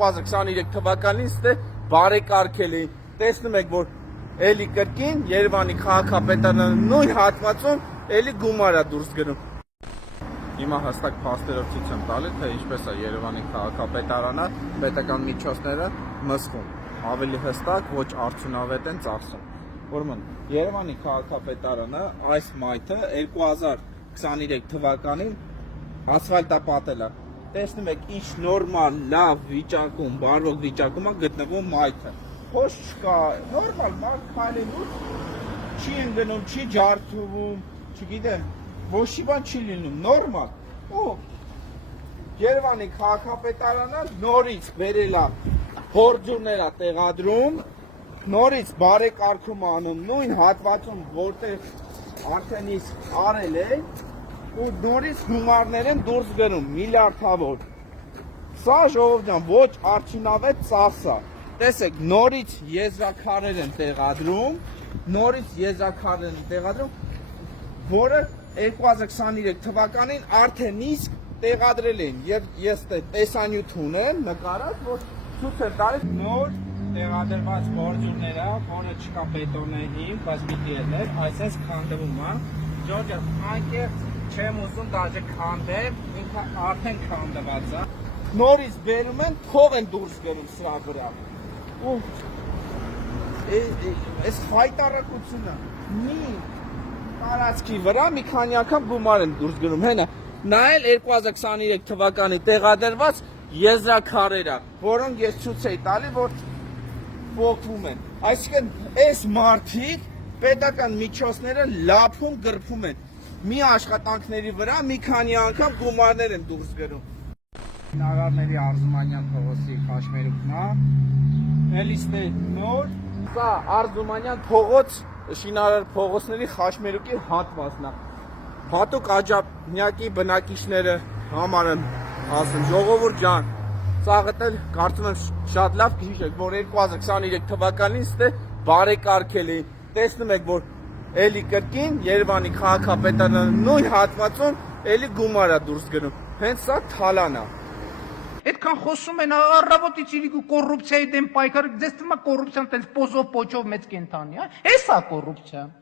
2023 թվականին ստե բարեկարգել էին։ Տեսնում եք, որ էլի կրկին Երևանի քաղաքապետարանը նույն հատվածում էլի գումար է դուրս գնում։ Հիմա հստակ փաստերով ցույց եմ տալի, թե ինչպես է Երևանի քաղաքապետարանը պետական միջոցները մսխում։ Ավելի հստակ, ոչ արդյունավետ են ծախսում։ Ուրեմն Երևանի քաղաքապետարանը այս մայթը 2023 թվականին ասֆալտապատել է։ Տեսնում եք ինչ նորմալ, լավ վիճակում, բարվոք վիճակում է գտնվում մայթը։ Ոչ չկա, նորմալ մարդ քայլելուց չի ընկնում, չի ջարդվում, չգիտեմ, ոչի բան չի լինում, նորմալ։ Ու Երևանի քաղաքապետարանը նորից բերել է հորձուրներ է տեղադրում, նորից բարեկարգում անում նույն հատվածում, որտեղ արդեն իսկ արել է, ու նորից գումարներ են դուրս գնում, միլիարդավոր։ Սա ժողովրդյան ոչ արդյունավետ ծախս է։ Տեսեք, նորից եզրաքարեր են տեղադրում, որը 2023 թվականին արդեն իսկ տեղադրել են, եւ ես տեսանյութ ունեմ նկարած, որ ցույց է տալիս նոր տեղադրված գործունեները, որը չկա բետոնե հիմք, բայց պիտի ելներ, այսպես քանդվում է։ Ջորջը, անկեղծ չեմ ուզում դաժե քանդեմ, ինքը արդեն քանդված է։ Նորից բերում են, փող են դուրս գնում սրա վրա։ Ու այս հայտարարությունը մի տարածքի վրա մի քանի անգամ գումար են դուրս գնում, հենա նայել 2023 թվականի տեղադրված եզրաքարերը, որոնք ես ցույց էի տալի, որ փոխվում են։ Այսինքն այս մարդիկ պետական միջոցները լափում գրփում են։ Մի աշխատանքների վրա մի քանի անգամ գումարներ են դուրս գնում։ Նավարների Արզումանյան փողոցի Խաշմերուկն է, էլիստե նոր, սա Արզումանյան փողոց, շինարար փողոցների Խաշմերուկի հատվածն է։ Հատուկ աջափնյակի բնակիչները համար եմ ասում, ժողովուրդ ջան, ծաղտել կարծում եմ շատ լավ գիշեք, որ 2023 թվականին ստե բարեկարգել էին։ Տեսնում եք, որ էլի կրկին Երևանի քաղաքապետարանը նույն հատվածում էլի գումար է դուրս գնում։ Հենց սա թալան է։ Այդքան խոսում են առավոտից իրիկու կոռուպցիայի դեմ պայքարը, ձեզ թվում է կոռուպցիան տենց պոզով պոչով մեծ կենթանի է։ Էս է կոռուպցիան։